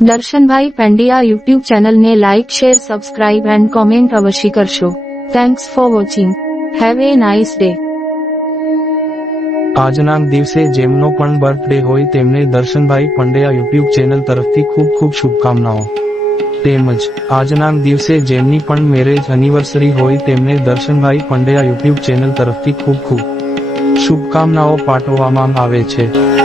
Darshanbhai Pandya YouTube ચેનલને like share subscribe and comment અવશ્ય કરશો. Thanks for watching. Have a nice day. આજના દિવસે જેમનો પણ બર્થડે હોય તેમને દર્શનભાઈ પંડ્યા યુટ્યુબ ચેનલ તરફથી ખૂબ ખૂબ શુભકામનાઓ. તેમજ આજના દિવસે જેમની પણ મેરેજ એનિવર્સરી હોય તેમને દર્શનભાઈ પંડ્યા યુટ્યુબ ચેનલ તરફથી ખૂબ ખૂબ શુભકામનાઓ પાઠવવામાં આવે છે.